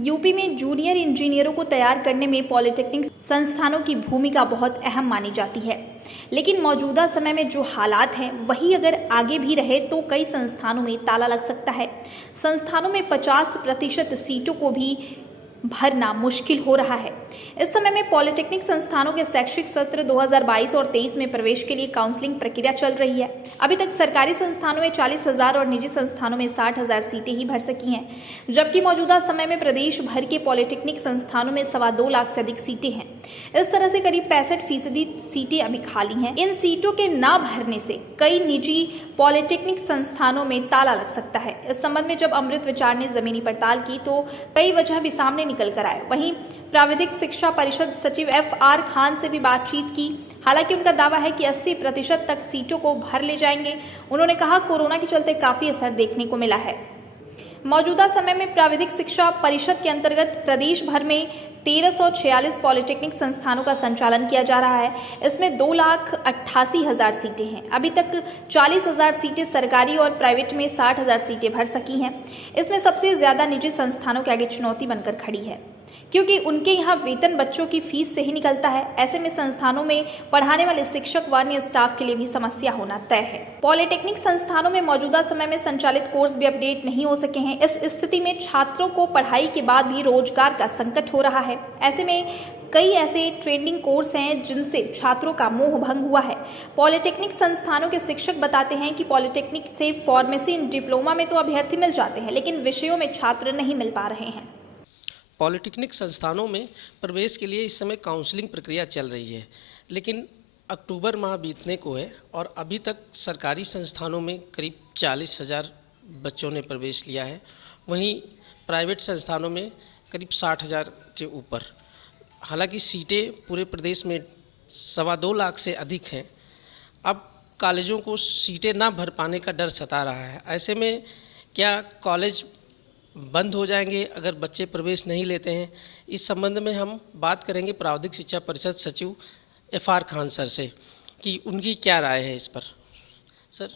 UP में junior इंजीनियरों को तैयार करने में पॉलिटेक्निक संस्थानों की भूमिका बहुत अहम मानी जाती है। लेकिन मौजूदा समय में जो हालात हैं वही अगर आगे भी रहे तो कई संस्थानों में ताला लग सकता है। संस्थानों में 50% सीटों को भी भरना मुश्किल हो रहा है। इस समय में पॉलिटेक्निक संस्थानों के शैक्षिक सत्र 2022 और 23 में प्रवेश के लिए काउंसलिंग प्रक्रिया चल रही है। अभी तक सरकारी संस्थानों में 40,000 और निजी संस्थानों में 60,000 सीटें ही भर सकी हैं, जबकि मौजूदा समय में प्रदेश भर के पॉलिटेक्निक संस्थानों में 2.25 लाख से अधिक सीटें हैं। इस तरह से करीब 65% सीटें अभी खाली हैं। इन सीटों के ना भरने से कई निजी पॉलिटेक्निक संस्थानों में ताला लग सकता है। इस संबंध में जब अमृत विचार ने जमीनी पड़ताल की तो कई वजह भी सामने निकल कर आए। वहीं प्राविधिक शिक्षा परिषद सचिव FR खान से भी बातचीत की। हालांकि उनका दावा है कि 80% तक सीटों को भर ले जाएंगे। उन्होंने कहा, कोरोना के चलते काफी असर देखने को मिला है। मौजूदा समय में प्राविधिक शिक्षा परिषद के अंतर्गत प्रदेश भर में 1346 पॉलिटेक्निक संस्थानों का संचालन किया जा रहा है। इसमें 2,88,000 सीटें हैं। अभी तक 40,000 सीटें सरकारी और प्राइवेट में 60,000 सीटें भर सकी हैं। इसमें सबसे ज्यादा निजी संस्थानों के आगे चुनौती बनकर खड़ी है, क्योंकि उनके यहाँ वेतन बच्चों की फीस से ही निकलता है। ऐसे में संस्थानों में पढ़ाने वाले शिक्षक व अन्य स्टाफ के लिए भी समस्या होना तय है। पॉलिटेक्निक संस्थानों में मौजूदा समय में संचालित कोर्स भी अपडेट नहीं हो सके हैं। इस स्थिति में छात्रों को पढ़ाई के बाद भी रोजगार का संकट हो रहा है। ऐसे में कई ऐसे ट्रेंडिंग कोर्स हैं जिनसे छात्रों का मोह भंग हुआ है। पॉलिटेक्निक संस्थानों के शिक्षक बताते हैं कि पॉलिटेक्निक से फार्मेसी डिप्लोमा में तो अभ्यर्थी मिल जाते हैं, लेकिन विषयों में छात्र नहीं मिल पा रहे हैं। पॉलिटेक्निक संस्थानों में प्रवेश के लिए इस समय काउंसलिंग प्रक्रिया चल रही है, लेकिन अक्टूबर माह बीतने को है और अभी तक सरकारी संस्थानों में करीब 40,000 बच्चों ने प्रवेश लिया है। वहीं प्राइवेट संस्थानों में करीब 60,000 के ऊपर। हालांकि सीटें पूरे प्रदेश में 2.25 लाख से अधिक हैं। अब कॉलेजों को सीटें ना भर पाने का डर सता रहा है। ऐसे में क्या कॉलेज बंद हो जाएंगे अगर बच्चे प्रवेश नहीं लेते हैं? इस संबंध में हम बात करेंगे प्राविधिक शिक्षा परिषद सचिव FR खान सर से कि उनकी क्या राय है इस पर। सर,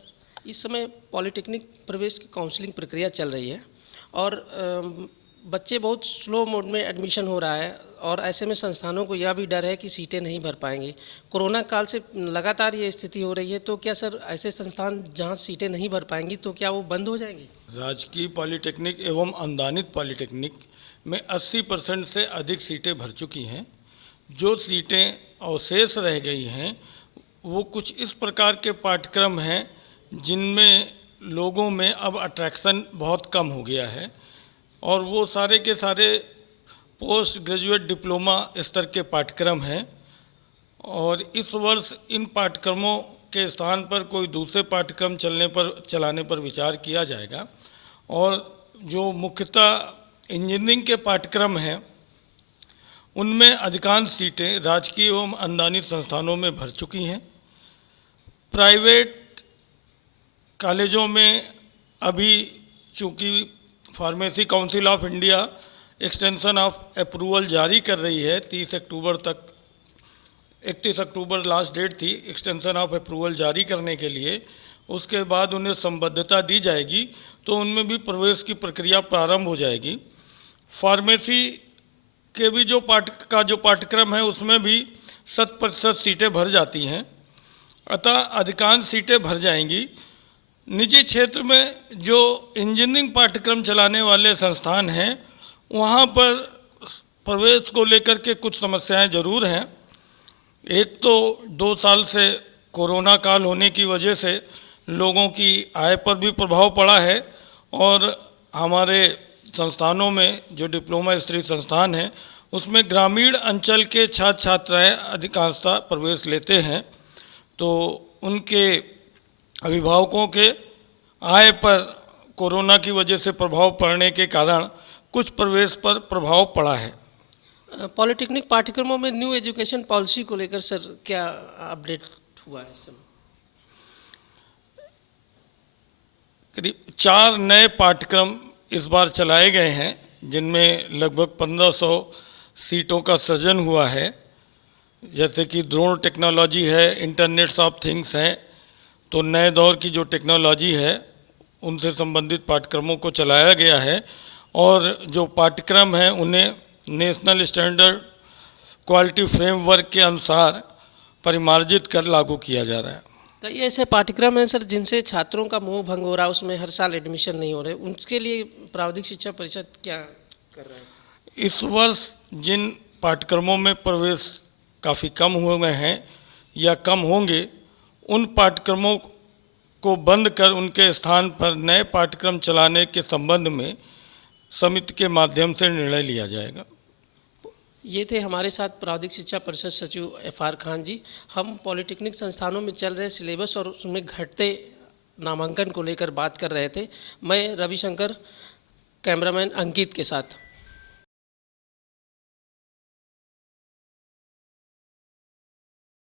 इस समय पॉलिटेक्निक प्रवेश की काउंसलिंग प्रक्रिया चल रही है और बच्चे बहुत स्लो मोड में एडमिशन हो रहा है और ऐसे में संस्थानों को यह भी डर है कि सीटें नहीं भर पाएंगे। कोरोना काल से लगातार ये स्थिति हो रही है, तो क्या सर ऐसे संस्थान जहां सीटें नहीं भर पाएंगी तो क्या वो बंद हो जाएंगे? राजकीय पॉलिटेक्निक एवं अनुदानित पॉलिटेक्निक में 80% से अधिक सीटें भर चुकी हैं। जो सीटें अवशेष रह गई हैं वो कुछ इस प्रकार के पाठ्यक्रम हैं जिनमें लोगों में अब अट्रैक्शन बहुत कम हो गया है और वो सारे के सारे पोस्ट ग्रेजुएट डिप्लोमा स्तर के पाठ्यक्रम हैं और इस वर्ष इन पाठ्यक्रमों के स्थान पर कोई दूसरे पाठ्यक्रम चलाने पर विचार किया जाएगा और जो मुख्यतः इंजीनियरिंग के पाठ्यक्रम हैं उनमें अधिकांश सीटें राजकीय एवं अनुदानित संस्थानों में भर चुकी हैं। प्राइवेट कॉलेजों में अभी चूँकि pharmacy council of India extension of approval जारी कर रही है 30 अक्टूबर तक, 31 अक्टूबर लास्ट डेट थी एक्सटेंशन ऑफ अप्रूवल जारी करने के लिए। उसके बाद उन्हें संबद्धता दी जाएगी तो उनमें भी प्रवेश की प्रक्रिया प्रारंभ हो जाएगी। फार्मेसी के भी जो पाठ्यक्रम है उसमें भी 100% सीटें भर जाती हैं, अतः अधिकांश सीटें भर जाएंगी। निजी क्षेत्र में जो इंजीनियरिंग पाठ्यक्रम चलाने वाले संस्थान हैं वहाँ पर प्रवेश को लेकर के कुछ समस्याएं जरूर हैं। एक तो 2 साल से कोरोना काल होने की वजह से लोगों की आय पर भी प्रभाव पड़ा है और हमारे संस्थानों में जो डिप्लोमा स्तरीय संस्थान हैं उसमें ग्रामीण अंचल के छात्र छात्राएँ अधिकांशतः प्रवेश लेते हैं, तो उनके अभिभावकों के आय पर कोरोना की वजह से प्रभाव पड़ने के कारण कुछ प्रवेश पर प्रभाव पड़ा है। पॉलिटेक्निक पाठ्यक्रमों में न्यू एजुकेशन पॉलिसी को लेकर सर क्या अपडेट हुआ है? सर, करीब 4 नए पाठ्यक्रम इस बार चलाए गए हैं जिनमें लगभग 1500 सीटों का सृजन हुआ है, जैसे कि ड्रोन टेक्नोलॉजी है, इंटरनेट्स ऑफ थिंग्स हैं। तो नए दौर की जो टेक्नोलॉजी है उनसे संबंधित पाठ्यक्रमों को चलाया गया है और जो पाठ्यक्रम हैं उन्हें नेशनल स्टैंडर्ड क्वालिटी फ्रेमवर्क के अनुसार परिमार्जित कर लागू किया जा रहा है। कई ऐसे पाठ्यक्रम हैं सर जिनसे छात्रों का मोह भंग हो रहा है, उसमें हर साल एडमिशन नहीं हो रहे, उनके लिए प्राविधिक शिक्षा परिषद क्या कर रहा है? इस वर्ष जिन पाठ्यक्रमों में प्रवेश काफ़ी कम हुए हैं या कम होंगे, उन पाठ्यक्रमों को बंद कर उनके स्थान पर नए पाठ्यक्रम चलाने के संबंध में समिति के माध्यम से निर्णय लिया जाएगा। ये थे हमारे साथ प्राविधिक शिक्षा परिषद सचिव FR खान जी। हम पॉलिटेक्निक संस्थानों में चल रहे सिलेबस और उसमें घटते नामांकन को लेकर बात कर रहे थे। मैं रविशंकर, कैमरामैन अंकित के साथ।